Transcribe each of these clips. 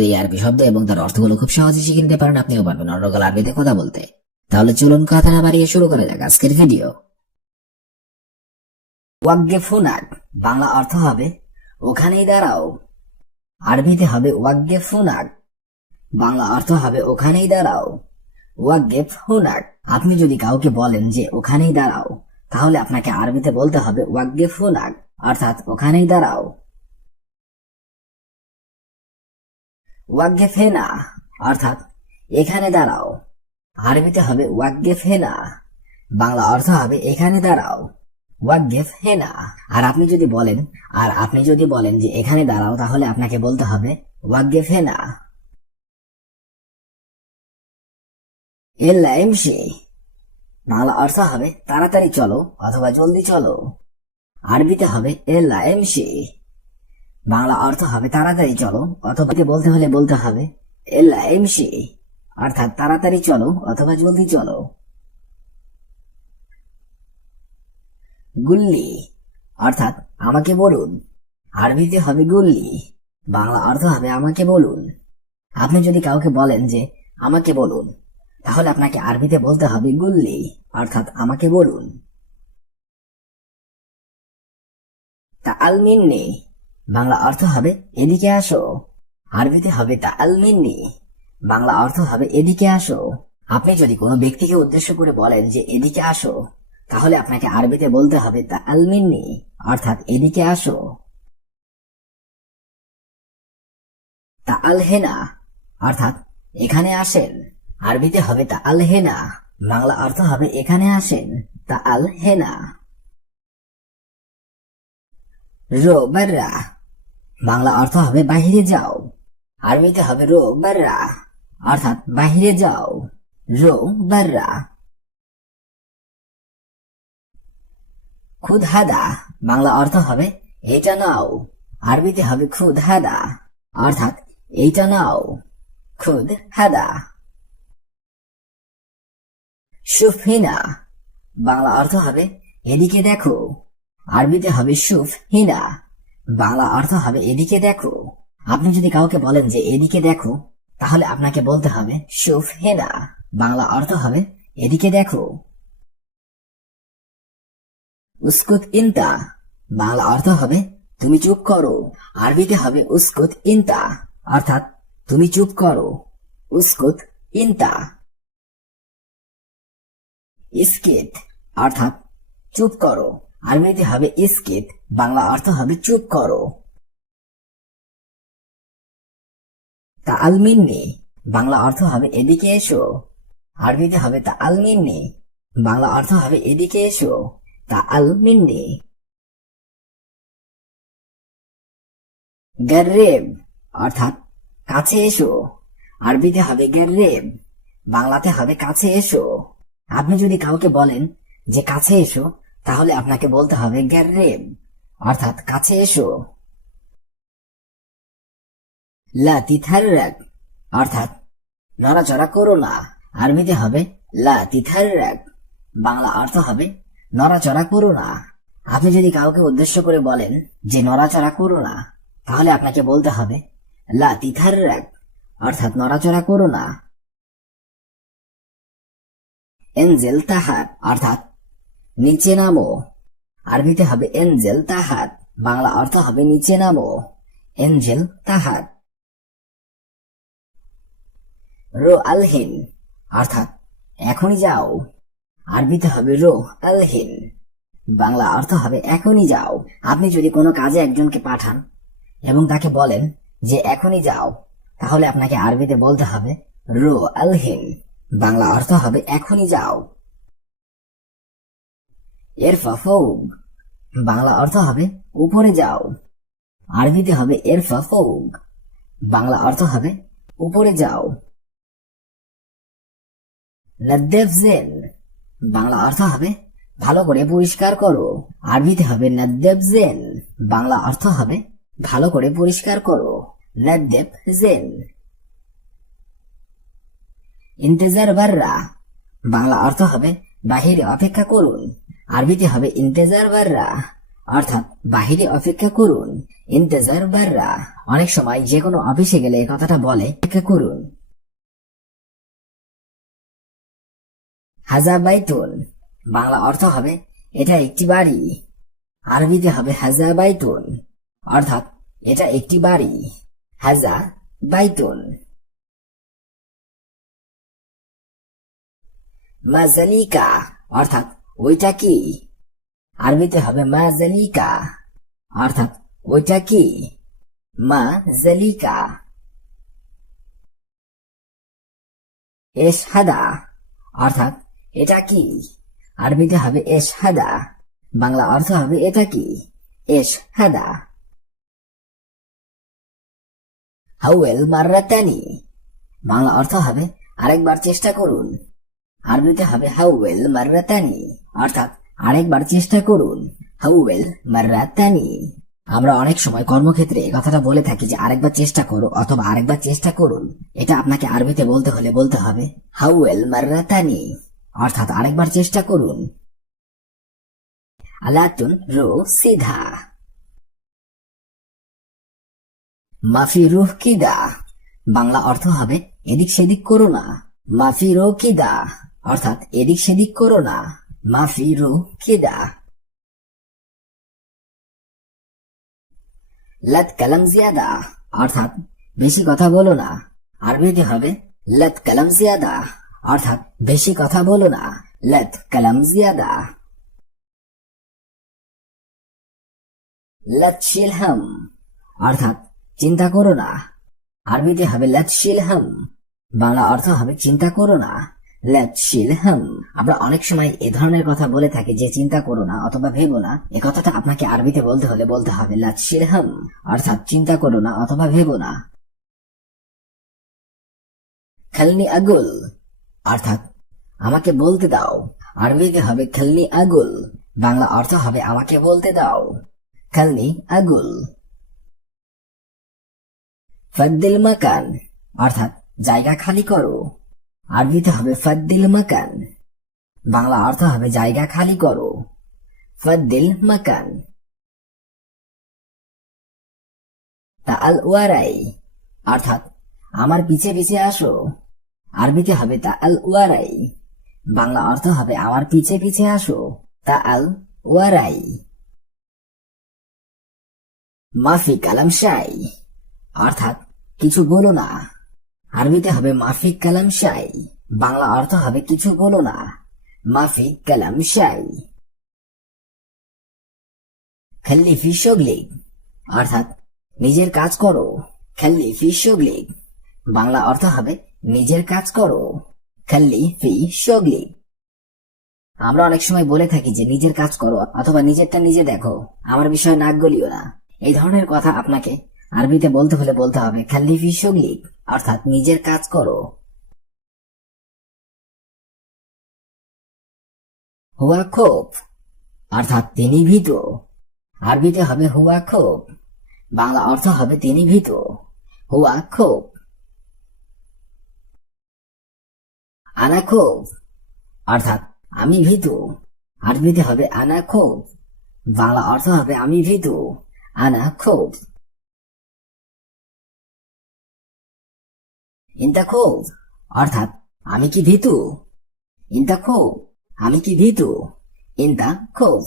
এই আরবি শব্দ এবং তার অর্থগুলো খুব সহজে শিখে নিতে পারেন, আপনিও পারবেন অনর্গল আরবিতে কথা বলতে। তাহলে চলুন কথা না বাড়িয়ে শুরু করা যাক আজকের ভিডিও। ওয়াকফুনাক বাংলা অর্থ হবে ওখানেই দাঁড়াও। আরবিতে হবে ওয়াকফুনাক, বাংলা অর্থ হবে ওখানেই দাঁড়াও। ওয়াকফুনাক। আপনি যদি কাউকে বলেন যে ওখানেই দাঁড়াও, তাহলে আপনাকে আরবিতে বলতে হবে ওয়াকফুনাক, অর্থাৎ ওখানেই দাঁড়াও। ওয়াকফেনা অর্থাৎ এখানে দাঁড়াও। আরবিতে হবে ওয়াকফেনা, বাংলা অর্থ হবে এখানে দাঁড়াও। ওয়াকফেনা। আর আপনি যদি বলেন যে এখানে দাঁড়াও, তাহলে আপনাকে বলতে হবে ওয়াকফেনা। ইল্লা ইমশি, বাংলা অর্থ হবে তাড়াতাড়ি চলো অথবা জলদি চলো। আরবিতে হবে ইল্লা ইমশি, বাংলা অর্থ হবে তাড়াতাড়ি চলো, অথবা বলতে হবে ইল্লা ইমশি, অর্থাৎ তাড়াতাড়ি চলো অথবা জলদি চলো। গুল্লি অর্থাৎ আমাকে বলুন। আরবিতে হবে গুল্লি, বাংলা অর্থ হবে আমাকে বলুন। আপনি যদি কাউকে বলেন যে আমাকে বলুন, তাহলে আপনাকে আরবিতে বলতে হবে গুল্লি, অর্থাৎ আমাকে বলুন। তাআল মিন্নি, বাংলা অর্থ হবে এদিকে আসো। আরবিতে হবে তাআল মিন্নি, বাংলা অর্থ হবে এদিকে আসো। আপনি যদি কোনো ব্যক্তিকে উদ্দেশ্য করে বলেন যে এদিকে আসো, তাহলে আপনাকে আরবিতে বলতে হবে তাআল মিন্নি, অর্থাৎ এদিকে আসো। তাআল হেনা অর্থাৎ এখানে আসেন। আরবিতে হবে তাআল হেনা, বাংলা অর্থ হবে এখানে আসেন। তাআল হেনা। রো বাররা, বাংলা অর্থ হবে বাহিরে যাও। আরবিতে হবে রো বাররা, অর্থাৎ বাহিরে যাও। রো বাররা। খুদ হাদা, বাংলা অর্থ হবে এইটা নাও। আরবিতে হবে খুদ হাদা, অর্থাৎ এইটা নাও। খুদ হাদা। শুফ হিনা, বাংলা অর্থ হবে এদিকে দেখো। আরবিতে হবে শুফ হিনা, বাংলা অর্থ হবে এদিকে দেখো। আপনি যদি কাউকে বলেন যে এদিকে দেখো, তাহলে আপনাকে বলতে হবে শুফ হিনা, বাংলা অর্থ হবে এদিকে দেখো। উস্কুত ইনতা, বাংলা অর্থ হবে তুমি চুপ করো। আরবিতে হবে উস্কুত ইনতা, অর্থাৎ তুমি চুপ করো। উস্কুত ইনতা। ইস্কিত অর্থাৎ চুপ করো। আরবিতে হবে ইস্কিত, বাংলা অর্থ হবে চুপ করো। তাআল মিন্নি, বাংলা অর্থ হবে এদিকে এসো। আরবিতে হবে তাআল মিন্নি, বাংলা অর্থ হবে এদিকে এসো। তাআল মিন্নি। গাররেব অর্থাৎ কাছে এসো। আরবিতে হবে গাররেব, বাংলাতে হবে কাছে এসো। আপনি যদি কাউকে বলেন যে কাছে এসো, তাহলে আপনাকে বলতে হবে গাররেব, অর্থাৎ কাছে এসো। লা তিথাররাক অর্থাৎ নড়াচড়া করো না। আরবিতে হবে লা তিথাররাক, বাংলা অর্থ হবে নড়াচড়া করো না। আপনি যদি কাউকে উদ্দেশ্য করে বলেন যে নড়াচড়া করো না, তাহলে আপনাকে বলতে হবে লা তিথাররাক, অর্থাৎ নড়াচড়া করো না। এনজেল তাহাত অর্থাৎ নিচে নামো। আরবিতে হবে এনজেল তাহাত, বাংলা অর্থ হবে নিচে নামো। এনজেল তাহাত। রো আলহিন অর্থাৎ এখনই যাও। আরবিতে হবে রো আলহিন, বাংলা অর্থ হবে এখনই যাও। আপনি যদি কোনো কাজে একজনকে পাঠান এবং তাকে বলেন যে এখনই যাও, তাহলে আপনাকে আরবিতে বলতে হবে রো আলহিন, বাংলা অর্থ হবে এখনই যাও। ইরফা ফৌক, বাংলা অর্থ হবে উপরে যাও। আরবিতে হবে ইরফা ফৌক, বাংলা অর্থ হবে উপরে যাও। নাদ্দেফ জেন, বাংলা অর্থ হবে ভালো করে পরিষ্কার করো। আরবিতে হবে নাদ্দেফ জেন, বাংলা অর্থ হবে ভালো করে পরিষ্কার করো। নাদ্দেফ জেন। ইন্তেজার বাররা, বাংলা অর্থ হবে বাহিরে অপেক্ষা করুন। আরবিতে হবে ইন্তেজার বাররা, অর্থাৎ বাহিরে অপেক্ষা করুন। ইন্তেজার বাররা, অনেক সময় যে কোনো অফিসে গেলে এই কথাটা বলে, অপেক্ষা করুন। হাজা বাইতুন, বাংলা অর্থ হবে এটা একটি বাড়ি। আরবিতে হবে হাজা বাইতুন, অর্থাৎ এটা একটি বাড়ি। হাজা বাইতুন। মাজালিকা, অর্থাৎ ওইটা কি। আরবিতে হবে মাজালিকা, অর্থাৎ ওইটা কি। মাজালিকা। এশহাদা, অর্থাৎ এটা কি। আরবিতে হবে এশহাদা, বাংলা অর্থ হবে এটা কি। এশহাদা। হাউয়েল মাররাতানি, বাংলা অর্থ হবে আরেকবার চেষ্টা করুন। আরবিতে হবে হাউয়েল মাররাতানি, অর্থাৎ আরেকবার চেষ্টা করুন। হাউয়েল মাররাতানি। আমরা অনেক সময় কর্মক্ষেত্রে এই কথাটা বলে থাকি যে আরেকবার চেষ্টা করো অথবা আরেকবার চেষ্টা করুন। এটা আপনাকে আরবিতে বলতে হলে বলতে হবে হাউয়েল মাররাতানি, অর্থাৎ আরেকবার চেষ্টা করুন। আলাতুন রো সিধা। মাফি রুহ কিদা, বাংলা অর্থ হবে এদিক সেদিক করো না। মাফি রো কিদা, অর্থাৎ এদিক সেদিক করো না। মাফি রো কিদা। লাত কালাম জিয়াদা, অর্থাৎ বেশি কথা বলো না। আরবিতে হবে লাত কালাম জিয়াদা, অর্থাৎ বেশি কথা বলো না। লাত কালাম জিয়াদা। লাত শিলহাম, অর্থাৎ চিন্তা করো না। আরবিতে হবে লাত শিলহাম, বাংলা অর্থ হবে চিন্তা করো না। লাত শিলহাম। আমরা অনেক সময় এ ধরনের কথা বলে থাকি যে চিন্তা করো না অথবা ভেবো না। এ কথাটা আপনাকে আরবিতে বলতে হলে বলতে হবে লাত শিলহাম, অর্থাৎ চিন্তা করো না অথবা ভেবো না। খালনি আগুল, অর্থাৎ আমাকে বলতে দাও। আরবিতে হবে খালনি আগুল, বাংলা অর্থ হবে আমাকে বলতে দাও। খালনি আগুল। ফাদ্দিল মাকান, অর্থাৎ জায়গা খালি করো। আরবিতে হবে ফাদ্দিল মাকান, বাংলা অর্থ হবে জায়গা খালি করো। ফাদ্দিল মাকান। তাআল ওয়ারাই, অর্থাৎ আমার পিছে পিছে আসো। আরবিতে হবে তাআল ওয়ারাই, বাংলা অর্থ হবে আমার পিছে পিছে আসো। তাআল ওয়ারাই। মাফি কালাম শাই, অর্থাৎ কিছু বলো না। আরবিতে হবে মাফি কালাম শাই, বাংলা অর্থ হবে কিছু বলো না। মাফি কালাম শাই। খাল্লি ফি শুগলিক, অর্থাৎ নিজের কাজ করো। খাল্লি ফি শুগলিক, বাংলা অর্থ হবে নিজের কাজ করো। খাল্লি ফি শুগলিক। আমরা অনেক সময় বলে থাকি যে নিজের কাজ করো অথবা নিজেরটা নিজে দেখো, আমার বিষয়ে নাক গলিও না। এই ধরনের কথা আপনাকে আরবিতে বলতে হলে বলতে হবে খাল্লি ফি শুগলিক, অর্থাৎ নিজের কাজ করো। হুয়া খোপ, অর্থাৎ তিনি ভীত। আরবিতে হবে হুয়া খোপ, বাংলা অর্থ হবে তিনি ভীত। হুয়া খোপ। আনা খোপ, অর্থাৎ আমি ভীত। আরবিতে হবে আনা খোপ, বাংলা অর্থ হবে আমি ভীত। আনা খোপ। ইন্তা খোপ, অর্থাৎ আমি কি ভীতু। ইন্তা খোপ, আমি কি ভীতু। ইন্তা খোপ।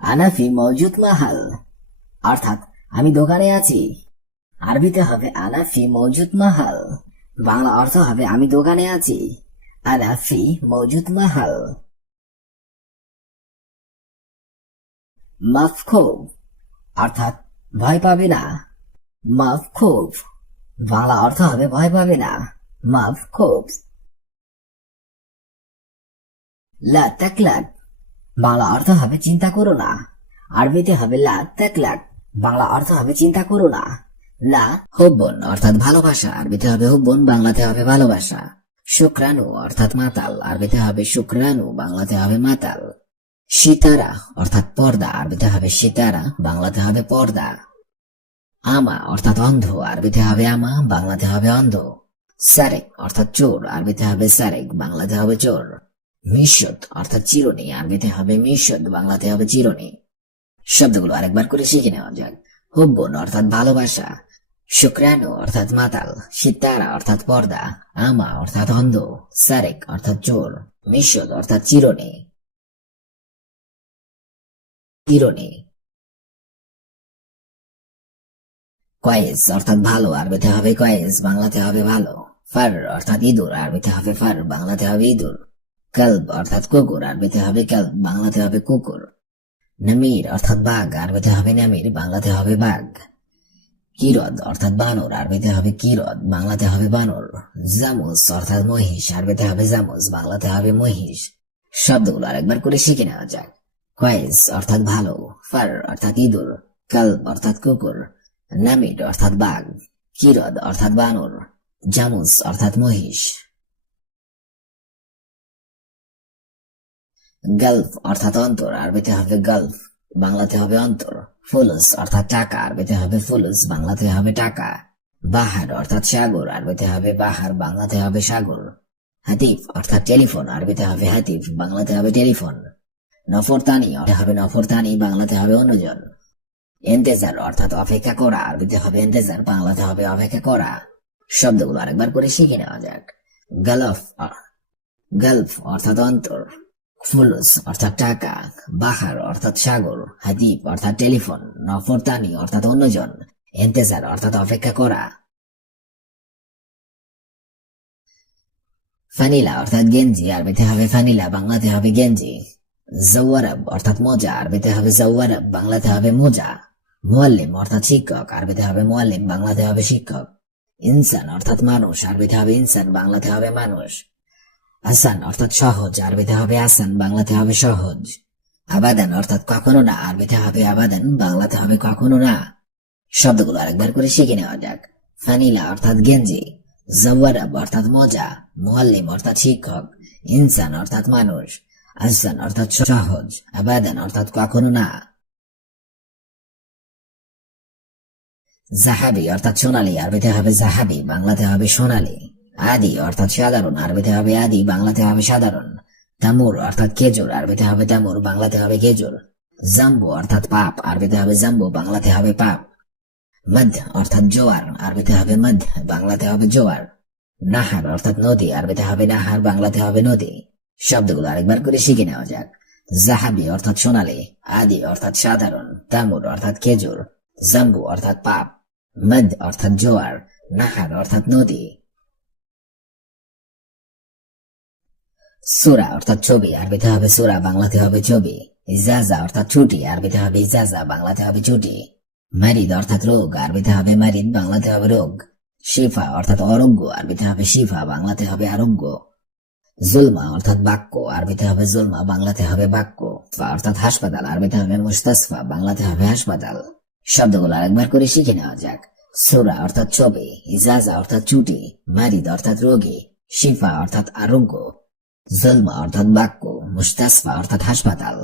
আনাফি মৌজুদ মাহাল, অর্থাৎ আমি দোকানে আছি। আরবিতে হবে আনাফি মৌজুদ মাহাল, বাংলা অর্থ হবে আমি দোকানে আছি। আনাফি মৌজুদ মাহাল। মাফখোব, অর্থাৎ ভয় পাবে না। মাফখোব, বাংলা অর্থ হবে ভয় পাবে না। মাফখোব। লা তাকলাক, বাংলা অর্থ হবে চিন্তা করো না। আরবিতে হবে লা তাকলাক, বাংলা অর্থ হবে চিন্তা করো না। লা হুব্বুন, অর্থাৎ ভালোবাসা। আরবিতে হবে হুব্বুন, বাংলাতে হবে ভালোবাসা। শুক্রানু, অর্থাৎ মাতাল। আরবিতে হবে শুক্রানু, বাংলাতে হবে মাতাল। সিতারা, অর্থাৎ পর্দা। আরবিতে হবে সিতারা, বাংলাতে হবে পর্দা। আমা, অর্থাৎ অন্ধ। আরবিতে হবে আমা, বাংলাতে হবে অন্ধ। সারেক, অর্থাৎ চোর। আরবিতে হবে সারেক, বাংলাতে হবে চোর। মিশদ অর্থাৎ চিরুনি, আরবিতে হবে মিশদ, বাংলাতে হবে চিরুনি। শব্দগুলো আরেকবার করে শিখে নেওয়া যাক। হুব্বন অর্থাৎ ভালোবাসা, শুক্রানু অর্থাৎ মাতাল, সিতারা অর্থাৎ পর্দা, আমা অর্থাৎ অন্ধ, সারেক অর্থাৎ চোর, মিশদ অর্থাৎ চিরুনি। চিরুনি। কয়েস অর্থাৎ ভালো, আরবিতে হবে কয়েস, বাংলাতে হবে ভালো। ফার অর্থাৎ ইঁদুর, আরবিতে হবে ফার, বাংলাতে হবে ইঁদুর। কল্ব অর্থাৎ কুকুর, আরবিতে হবে কল্ব, বাংলাতে হবে কুকুর। নামির অর্থাৎ বাঘ, আরবিতে হবে নামির, বাংলাতে হবে বাঘ। কিরদ অর্থাৎ বানর, আরবিতে হবে কিরদ, বাংলাতে হবে বানর। জামুস অর্থাৎ মহিষ, আরবিতে হবে জামুস, বাংলাতে হবে মহিষ। শব্দগুলো আরেকবার করে শিখে নেওয়া যাক। কয়েস অর্থাৎ ভালো, ফার অর্থাৎ ইঁদুর, কল্ব অর্থাৎ কুকুর, নামির অর্থাৎ বাঘ, কিরদ অর্থাৎ বানর, জামুস অর্থাৎ মহিষ। গালফ অর্থাৎ অন্তর, আরবিতে হবে গালফ, বাংলাতে হবে অন্তর। ফুলুস অর্থাৎ টাকা, আরবিতে হবে ফুলুস, বাংলাতে হবে টাকা। বাহার অর্থাৎ সাগর, আরবিতে হবে বাহার, বাংলাতে হবে সাগর। হাতিফ অর্থাৎ টেলিফোন, আরবিতে হবে হাতিফ, বাংলাতে হবে টেলিফোন। নফরতানি হবে নফরতানি, বাংলাতে হবে অন্যজন। ইন্তেজার অর্থাৎ অপেক্ষা করা, আরবিতে হবে ইন্তেজার, বাংলাতে হবে অপেক্ষা করা। শব্দগুলো আরেকবার করে শিখে নেওয়া যাক। গালফ গালফ অর্থাৎ অন্তর, ফুলুস অর্থাৎ টাকা, বাহার অর্থাৎ সাগর, হাদিব অর্থাৎ টেলিফোন, নফরতানি অর্থাৎ অন্যজন, ইন্তেজার অর্থাৎ অপেক্ষা করা। ফানিলা অর্থাৎ গেঞ্জি, আরবিতে হবে ফানিলা, বাংলাতে হবে গেঞ্জি। জওয়ারাব অর্থাৎ মোজা, আরবিতে হবে জওয়ারাব, বাংলাতে হবে মোজা। মুআল্লিম অর্থাৎ শিক্ষক, আরবিতে হবে মুআল্লিম, বাংলাতে হবে শিক্ষক। ইনসান অর্থাৎ মানুষ, আরবিতে হবে ইনসান, বাংলাতে হবে মানুষ। আসান অর্থাৎ সহজ, আরবিতে হবে আসান, বাংলাতে হবে সহজ। আবাদান অর্থাৎ কখনো না, আরবিতে হবে আবাদান, বাংলাতে হবে কখনো না। শব্দগুলো আরেকবার করে শিখে নেওয়া যাক। ফানিলা অর্থাৎ গেঞ্জি, জওয়ারাব অর্থাৎ মোজা, মুআল্লিম অর্থাৎ শিক্ষক, ইনসান অর্থাৎ মানুষ, আসান অর্থাৎ সহজ, আবাদান অর্থাৎ কখনো না। জাহাবি অর্থাৎ সোনালী, আরবিতে হবে জাহাবি, বাংলাতে হবে সোনালী। আদি অর্থাৎ সাধারণ, আরবিতে হবে আদি, বাংলাতে হবে সাধারণ। তামুর অর্থাৎ খেজুর, আরবিতে হবে তামুর, বাংলাতে হবে খেজুর। জাম্বু অর্থাৎ পাপ, আরবিতে হবে জাম্বু, বাংলাতে হবে পাপ। মধ্য অর্থাৎ জোয়ার, আরবিতে হবে মধ্য, বাংলাতে হবে জোয়ার। নাহার অর্থাৎ নদী, আরবিতে হবে নাহার, বাংলাতে হবে নদী। শব্দগুলো আরেকবার করে শিখে নেওয়া যাক। জাহাবি অর্থাৎ সোনালী, আদি অর্থাৎ সাধারণ, তামুর অর্থাৎ খেজুর, জাম্বু অর্থাৎ পাপ, মধ্য অর্থাৎ জোয়ার, নাহার অর্থাৎ নদী। সূরা অর্থাৎ ছবি, আরবিতে হবে সূরা, বাংলাতে হবে ছবি। ইজাজা অর্থাৎ ছুটি, আরবিতে হবে ইজাজা, বাংলাতে হবে ছুটি। মারিদ অর্থাৎ রোগ, আরবিতে হবে মারিদ, বাংলাতে হবে রোগ। শিফা অর্থাৎ আরোগ্য, আরবিতে হবে শিফা, বাংলাতে হবে আরোগ্য। জুলমা অর্থাৎ বাক্য, আরবিতে হবে জুলমা, বাংলাতে হবে বাক্য। অর্থাৎ হাসপাতাল, আরবিতে হবে মুস্তাসফা, বাংলাতে হবে হাসপাতাল। শব্দগুলো আরেকবার করে শিখে নেওয়া যাক। সূরা অর্থাৎ ছবি, ইজাজা অর্থাৎ ছুটি, মারিদ অর্থাৎ রোগী, শিফা অর্থাৎ আরোগ্য, জুলমা অর্থাৎ বাক্য, মুস্তাসফা অর্থাৎ হাসপাতাল।